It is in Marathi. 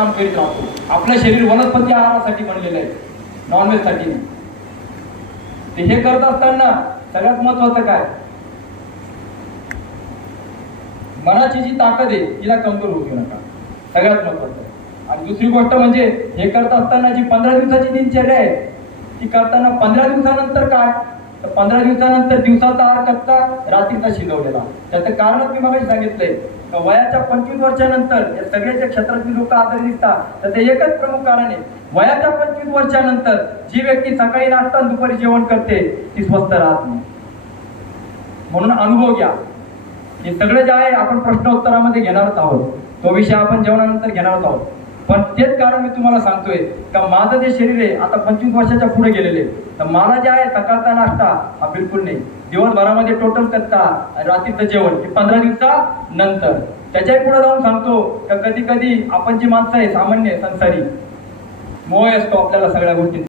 काम करीत राहतो. आपलं शरीर वनस्पती आहारासाठी बनलेलं आहे. नॉनव्हेजसाठी ते हे करत असताना सगळ्यात महत्वाचं काय? मनाची जी ताकद आहे तिला कमजोर होऊ देऊ नका. सगळ्यात महत्वाचं आणि दुसरी गोष्ट म्हणजे हे करत असताना जी पंधरा दिवसाची दिनचर्या आहे ती करताना पंधरा दिवसानंतर काय? तर पंधरा दिवसानंतर दिवसाचा आहार कच्चा रात्रीचा शिजवलेला. त्याचं कारणच मी मगाशी सांगितलंय. वयाच्या पंचवीस वर्षानंतर या सगळ्याच्या क्षेत्रातील लोक आजारी दिसतात तर ते एकच प्रमुख कारण आहे. वयाच्या पंचवीस वर्षानंतर जी व्यक्ती सकाळी नाश्ता आणि दुपारी जेवण करते ती स्वस्त राहत नाही. म्हणून अनुभव घ्या. हे सगळं जे आहे आपण प्रश्न उत्तरामध्ये घेणारच आहोत. तो विषय आपण जेवणानंतर घेणारच आहोत. पण तेच कारण मी तुम्हाला सांगतोय का माझं जे शरीर आहे आता पंचवीस वर्षाच्या पुढे गेलेले तर मला जे आहे सकाळचा नाश्ता हा बिलकुल नाही. दिवसभरामध्ये टोटल कच्चा आणि रात्रीचं जेवण हे पंधरा दिवसा नंतर. त्याच्याही पुढे जाऊन सांगतो का कधी कधी आपण जी माणसं आहे सामान्य संसारी. मोह असतो आपल्याला सगळ्या गोष्टी